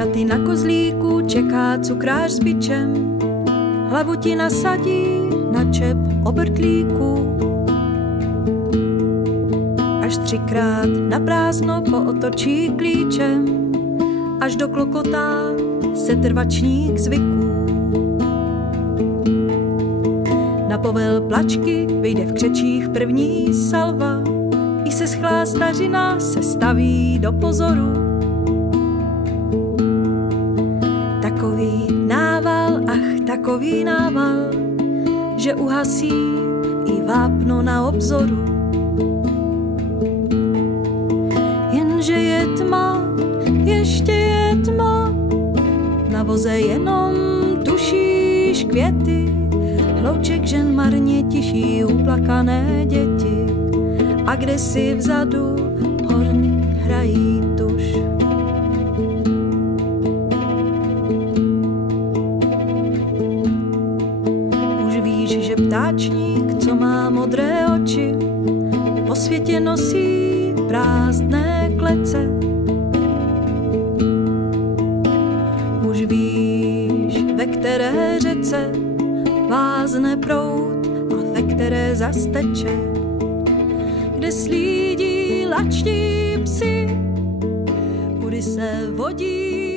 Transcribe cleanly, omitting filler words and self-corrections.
Návraty na kozlíku čeká cukrář s bičem, hlavu ti nasadí na čep obrtlíku. Až 3krát na prázdno pootočí klíčem, až do klokotá se trvačník zvyků. Na povel plačky vyjde v křečích první salva, i se schlá stařina se staví do pozoru. Takový nával, ach takový nával, že uhasí i vápno na obzoru. Jenže je tma, ještě je tma, na voze jenom tušíš květy, hlouček žen marně tiší uplakané děti a kde si vzadu horny hrají tuš. Už víš, že ptáčník, co má modré oči, po světě nosí prázdné klece. Už víš, ve které řece vázne proud a ve které zasteče, kde slídí lačtí psi, kudy se vodí